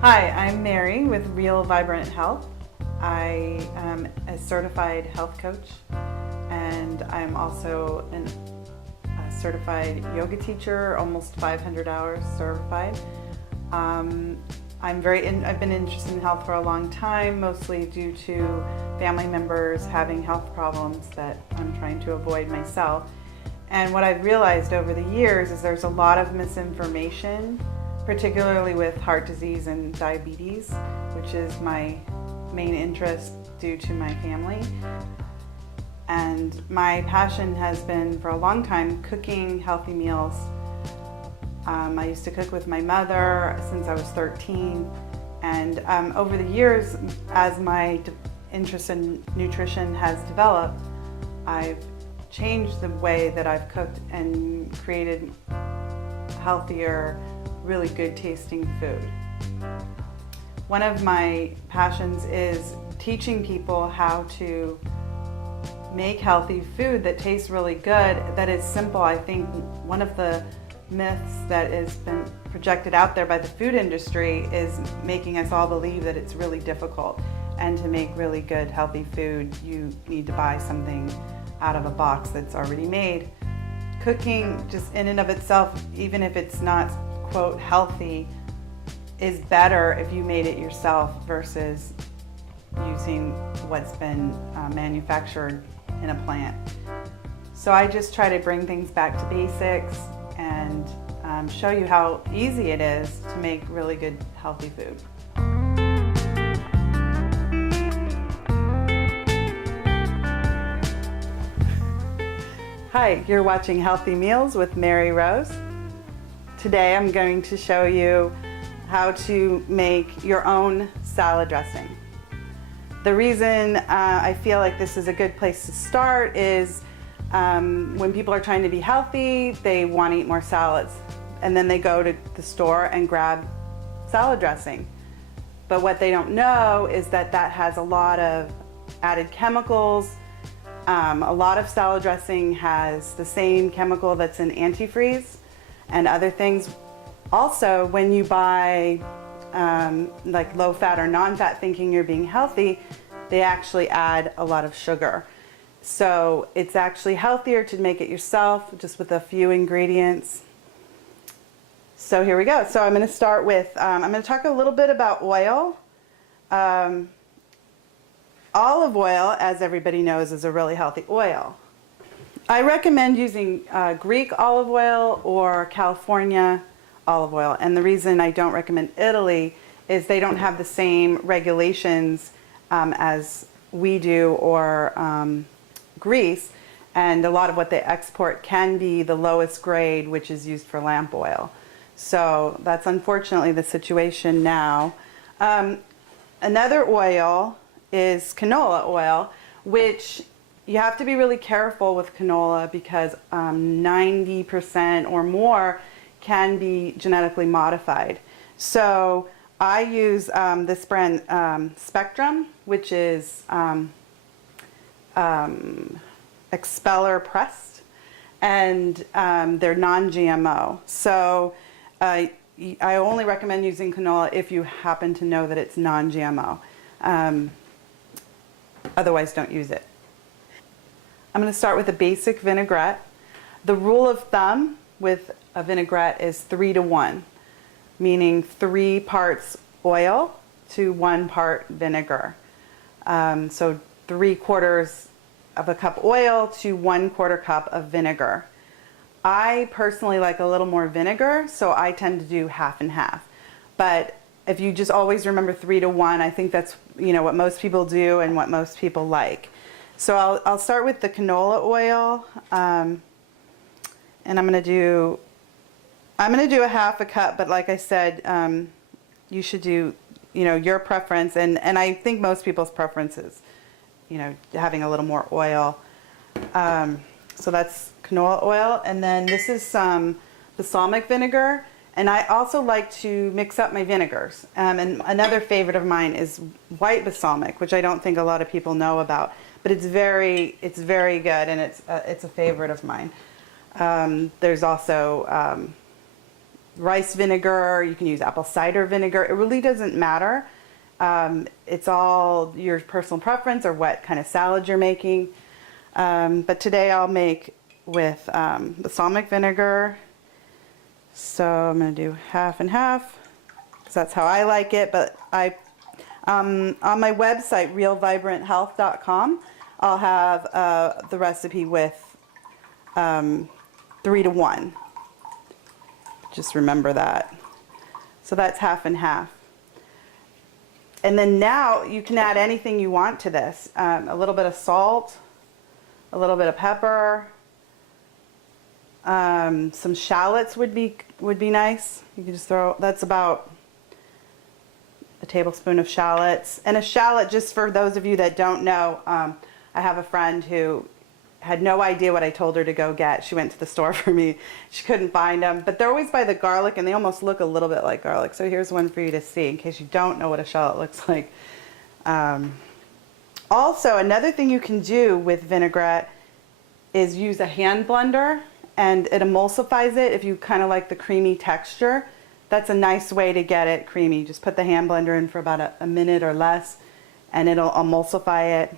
Hi, I'm Mary with Real Vibrant Health. I am a certified health coach, and I'm also a certified yoga teacher, almost 500 hours certified. I've been interested in health for a long time, mostly due to family members having health problems that I'm trying to avoid myself. And what I've realized over the years is there's a lot of misinformation, particularly with heart disease and diabetes, which is my main interest due to my family. And my passion has been for a long time cooking healthy meals. I used to cook with my mother since I was 13, and over the years, as my interest in nutrition has developed, I've changed the way that I've cooked and created healthier, really good tasting food. One of my passions is teaching people how to make healthy food that tastes really good, that is simple. I think one of the myths that has been projected out there by the food industry is making us all believe that it's really difficult, and to make really good healthy food you need to buy something out of a box that's already made. Cooking just in and of itself, even if it's not quote healthy, is better if you made it yourself versus using what's been manufactured in a plant. So I just try to bring things back to basics and show you how easy it is to make really good healthy food. Hi, you're watching Healthy Meals with Mary Rose. Today I'm going to show you how to make your own salad dressing. The reason I feel like this is a good place to start is when people are trying to be healthy, they want to eat more salads, and then they go to the store and grab salad dressing. But what they don't know is that that has a lot of added chemicals. A lot of salad dressing has the same chemical that's in antifreeze and other things. Also, when you buy like low fat or non-fat thinking you're being healthy, they actually add a lot of sugar. So it's actually healthier to make it yourself just with a few ingredients. So here we go. So I'm going to start with, I'm going to talk a little bit about oil. Olive oil, as everybody knows, is a really healthy oil. I recommend using Greek olive oil or California olive oil. And the reason I don't recommend Italy is they don't have the same regulations as we do, or Greece, and a lot of what they export can be the lowest grade, which is used for lamp oil. So that's unfortunately the situation now. Another oil is canola oil, which you have to be really careful with canola because 90% or more can be genetically modified. So I use this brand Spectrum, which is expeller pressed, and they're non-GMO. So I only recommend using canola if you happen to know that it's non-GMO. Otherwise, don't use it. I'm going to start with a basic vinaigrette. The rule of thumb with a vinaigrette is 3-to-1, meaning 3 parts oil to 1 part vinegar. So 3/4 of a cup oil to 1/4 cup of vinegar. I personally like a little more vinegar, so I tend to do half and half. But if you just always remember 3-to-1, I think that's what most people do and what most people like. So I'll start with the canola oil, and I'm going to do a half a cup. But like I said, you should do your preference, and I think most people's preference is having a little more oil. So that's canola oil, and then this is some balsamic vinegar. And I also like to mix up my vinegars. And another favorite of mine is white balsamic, which I don't think a lot of people know about, but it's very good, and it's a favorite of mine. There's also rice vinegar, you can use apple cider vinegar. It really doesn't matter. It's all your personal preference or what kind of salad you're making. But today I'll make with balsamic vinegar. So I'm going to do half and half because that's how I like it. But on my website, realvibranthealth.com, I'll have the recipe with 3 to 1. Just remember that. So that's half and half. And then now you can add anything you want to this. A little bit of salt, a little bit of pepper, some shallots would be nice. You can just throw, that's about a tablespoon of shallots. And a shallot, just for those of you that don't know, I have a friend who had no idea what I told her to go get. She went to the store for me. She couldn't find them, but they're always by the garlic and they almost look a little bit like garlic. So here's one for you to see in case you don't know what a shallot looks like. Also, another thing you can do with vinaigrette is use a hand blender, and it emulsifies it if you kind of like the creamy texture. That's a nice way to get it creamy. Just put the hand blender in for about a minute or less and it'll emulsify it.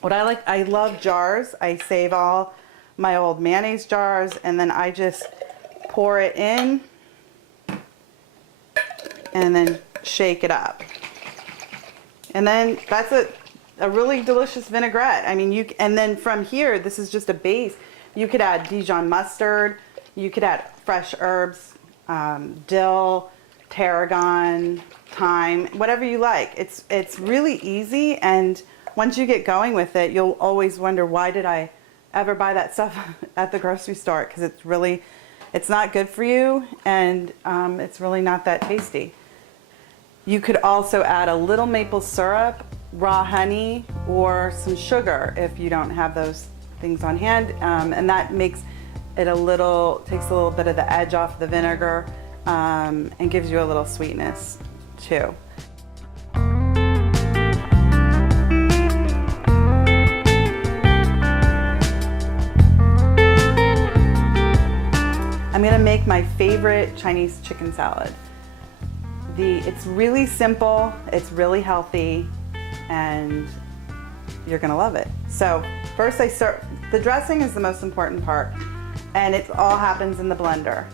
What I love jars. I save all my old mayonnaise jars and then I just pour it in and then shake it up. And then that's a really delicious vinaigrette. I mean, and then from here, this is just a base. You could add Dijon mustard, you could add fresh herbs, dill, tarragon, thyme, whatever you like. It's really easy, and once you get going with it, you'll always wonder, why did I ever buy that stuff at the grocery store? Because it's not good for you, and it's really not that tasty. You could also add a little maple syrup, raw honey, or some sugar if you don't have those things on hand, and that makes it takes a little bit of the edge off the vinegar, and gives you a little sweetness too. I'm gonna make my favorite Chinese chicken salad. It's really simple, it's really healthy, and you're gonna love it. So first the dressing is the most important part, and it all happens in the blender.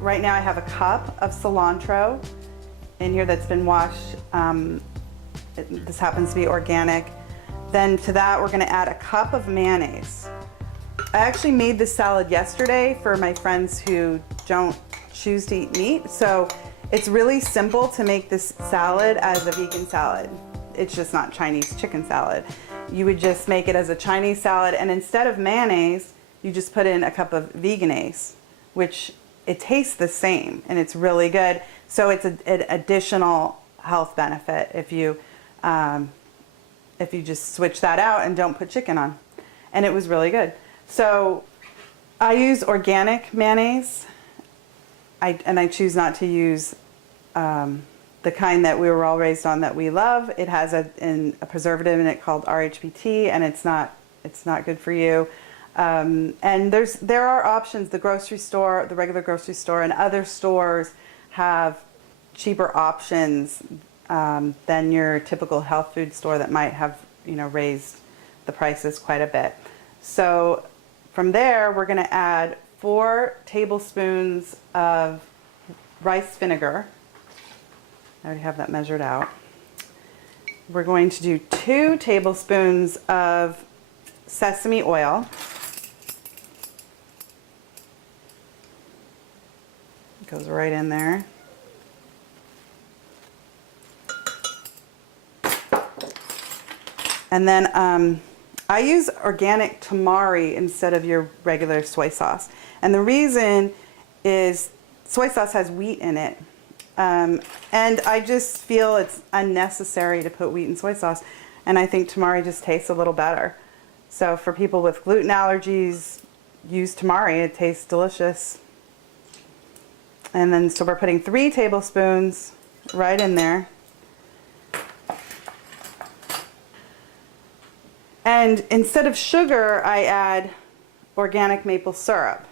Right now I have a cup of cilantro in here that's been washed. This happens to be organic. Then to that we're gonna add a cup of mayonnaise. I actually made this salad yesterday for my friends who don't choose to eat meat, so it's really simple to make this salad as a vegan salad. It's just not Chinese chicken salad. You would just make it as a Chinese salad, and instead of mayonnaise, you just put in a cup of veganaise, which it tastes the same, and it's really good. So it's an additional health benefit if you just switch that out and don't put chicken on. And it was really good. So I use organic mayonnaise. I choose not to use the kind that we were all raised on that we love. It has a preservative in it called RHPT, and it's not good for you. And there are options. The grocery store, the regular grocery store, and other stores have cheaper options than your typical health food store that might have raised the prices quite a bit. So from there, we're going to add 4 tablespoons of rice vinegar. I already have that measured out. We're going to do 2 tablespoons of sesame oil. It goes right in there. And then I use organic tamari instead of your regular soy sauce. And the reason is soy sauce has wheat in it. And I just feel it's unnecessary to put wheat in soy sauce. And I think tamari just tastes a little better. So for people with gluten allergies, use tamari. It tastes delicious. And then so we're putting 3 tablespoons right in there. And instead of sugar, I add organic maple syrup.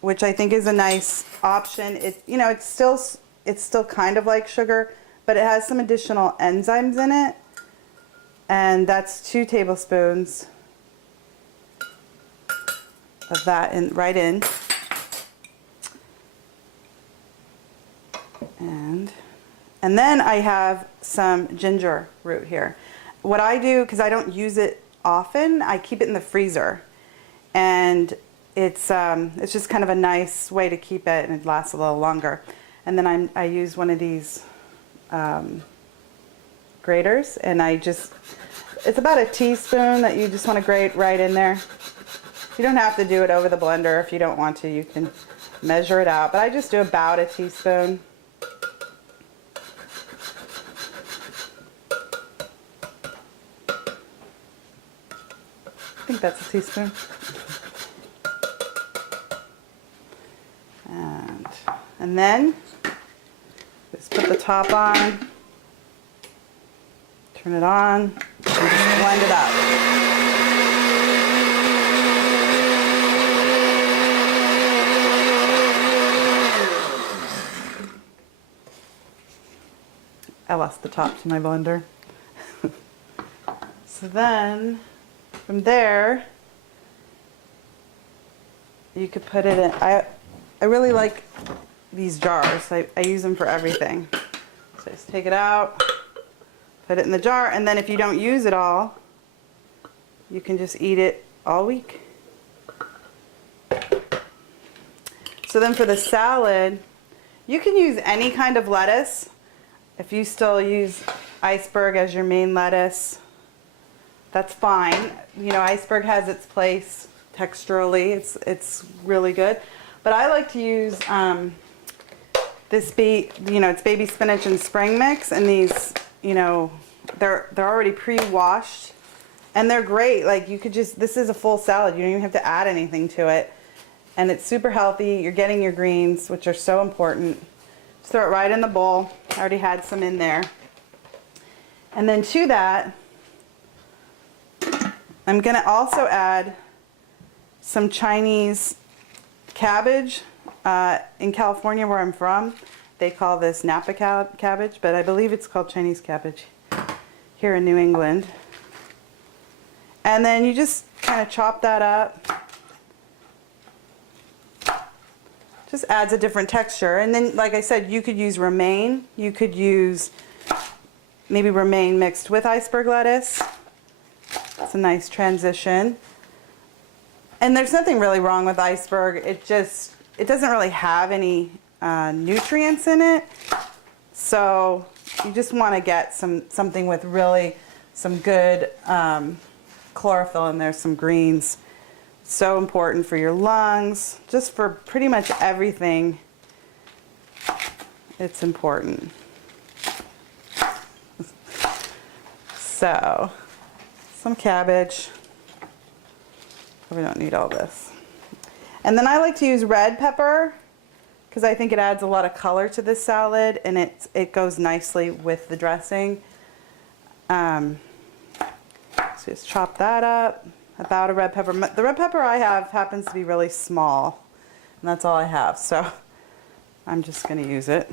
which I think is a nice option. It's still kind of like sugar, but it has some additional enzymes in it. And that's 2 tablespoons of that right in. And then I have some ginger root here. What I do, because I don't use it often, I keep it in the freezer. And it's just kind of a nice way to keep it, and it lasts a little longer. And then I use one of these graters, and it's about a teaspoon that you just want to grate right in there. You don't have to do it over the blender. If you don't want to, you can measure it out. But I just do about a teaspoon. I think that's a teaspoon. And then just put the top on, turn it on, and just blend it up. I lost the top to my blender. So then, from there, you could put it in. I really like these jars. I use them for everything. So just take it out, put it in the jar, and then if you don't use it all, you can just eat it all week. So then for the salad, you can use any kind of lettuce. If you still use iceberg as your main lettuce, that's fine. Iceberg has its place texturally. It's really good. But I like to use it's baby spinach and spring mix, and these, they're already pre-washed, and they're great. Like this is a full salad. You don't even have to add anything to it, and it's super healthy. You're getting your greens, which are so important. Just throw it right in the bowl. I already had some in there, and then to that, I'm gonna also add some Chinese cabbage. In California, where I'm from, they call this Napa cabbage, but I believe it's called Chinese cabbage here in New England. And then you just kind of chop that up. Just adds a different texture. And then, like I said, you could use romaine. You could use maybe romaine mixed with iceberg lettuce. It's a nice transition. And there's nothing really wrong with iceberg. It doesn't really have any nutrients in it. So you just want to get something with really some good chlorophyll in there, some greens. So important for your lungs, just for pretty much everything. It's important. So, some cabbage. We don't need all this. And then I like to use red pepper because I think it adds a lot of color to this salad, and it goes nicely with the dressing. So just chop that up. About a red pepper. The red pepper I have happens to be really small, and that's all I have, so I'm just going to use it.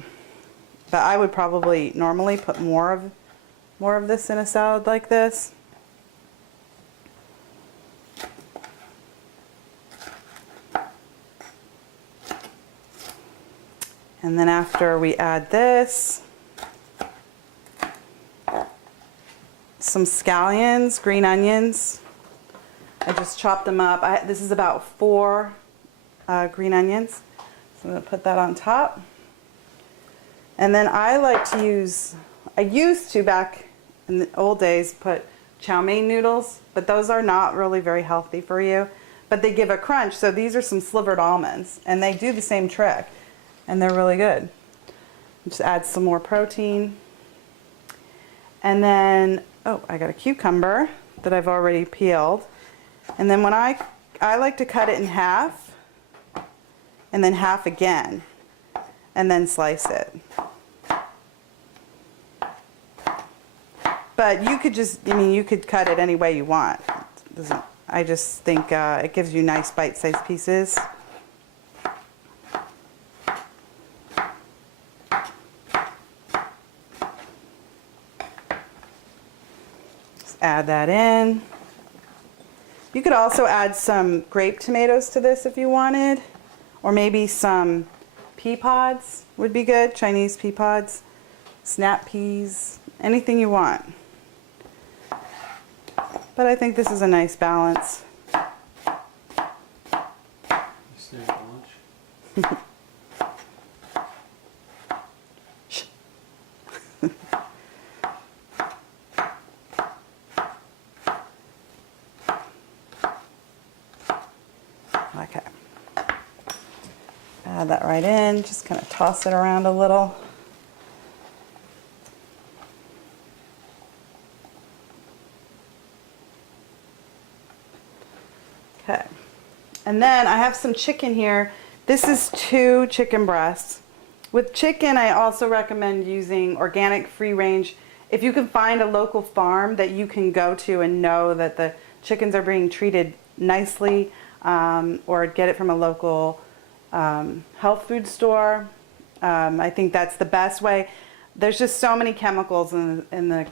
But I would probably normally put more of this in a salad like this. And then after we add this, some scallions, green onions. I just chopped them up. This is about 4 green onions. So I'm going to put that on top. And then I used to back in the old days put chow mein noodles, but those are not really very healthy for you. But they give a crunch, so these are some slivered almonds, and they do the same trick, and they're really good. Just add some more protein. And then, oh, I got a cucumber that I've already peeled. And then when I like to cut it in half, and then half again, and then slice it. But you could you could cut it any way you want. I just think it gives you nice bite-sized pieces. Just add that in. You could also add some grape tomatoes to this if you wanted, or maybe some pea pods would be good, Chinese pea pods, snap peas, anything you want. But I think this is a nice balance. You stay for lunch? Okay. Add that right in, just kind of toss it around a little. Okay. And then I have some chicken here. This is 2 chicken breasts. With chicken, I also recommend using organic free range. If you can find a local farm that you can go to and know that the chickens are being treated nicely, or get it from a local health food store, I think that's the best way. There's just so many chemicals in the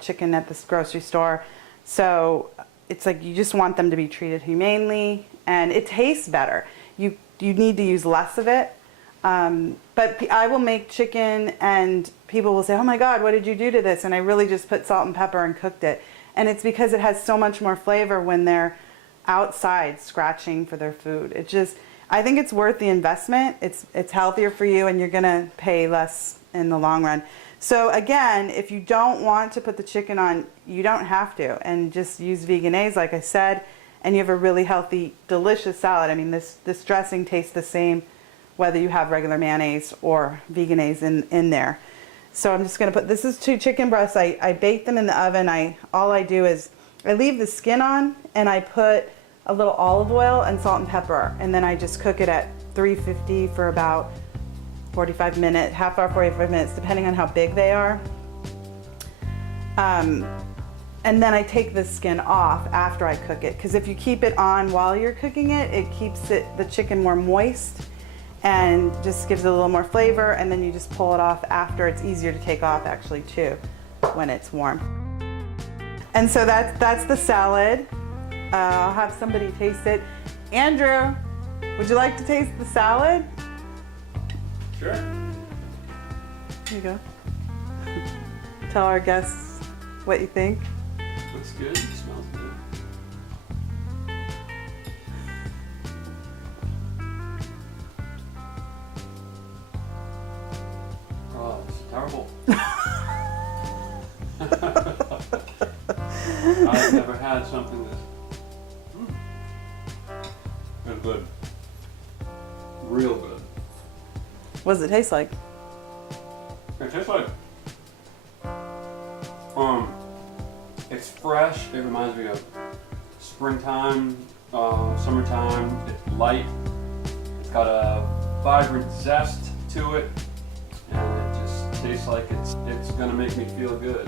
chicken at this grocery store. So it's like you just want them to be treated humanely, and it tastes better. You need to use less of it. But I will make chicken and people will say, oh my God, what did you do to this? And I really just put salt and pepper and cooked it. And it's because it has so much more flavor when they're outside scratching for their food. I think it's worth the investment. It's healthier for you and you're gonna pay less in the long run. So again, if you don't want to put the chicken on, you don't have to, and just use Vinaigrette, like I said, and you have a really healthy, delicious salad. I mean, this dressing tastes the same whether you have regular mayonnaise or Vinaigrette in there. So I'm just gonna put, this is 2 chicken breasts. I bake them in the oven. All I do is I leave the skin on and I put a little olive oil and salt and pepper, and then I just cook it at 350 for about 45 minutes, half hour, 45 minutes, depending on how big they are. And then I take the skin off after I cook it, because if you keep it on while you're cooking it, it keeps the chicken more moist and just gives it a little more flavor, and then you just pull it off after. It's easier to take off actually too when it's warm. And so that's the salad. I'll have somebody taste it. Andrew, would you like to taste the salad? Sure. Here you go. Tell our guests what you think. Looks good. It smells good. Oh, it's terrible. I've never had something this good. Real good. What does it taste like? It tastes like it's fresh. It reminds me of springtime, summertime. It's light. It's got a vibrant zest to it, and it just tastes like it's gonna make me feel good.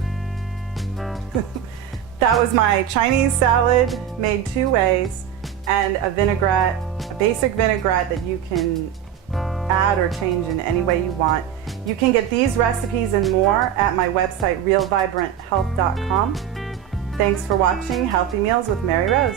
That was my Chinese salad made 2 ways, and a vinaigrette, a basic vinaigrette that you can add or change in any way you want. You can get these recipes and more at my website, realvibranthealth.com. Thanks for watching Healthy Meals with Mary Rose.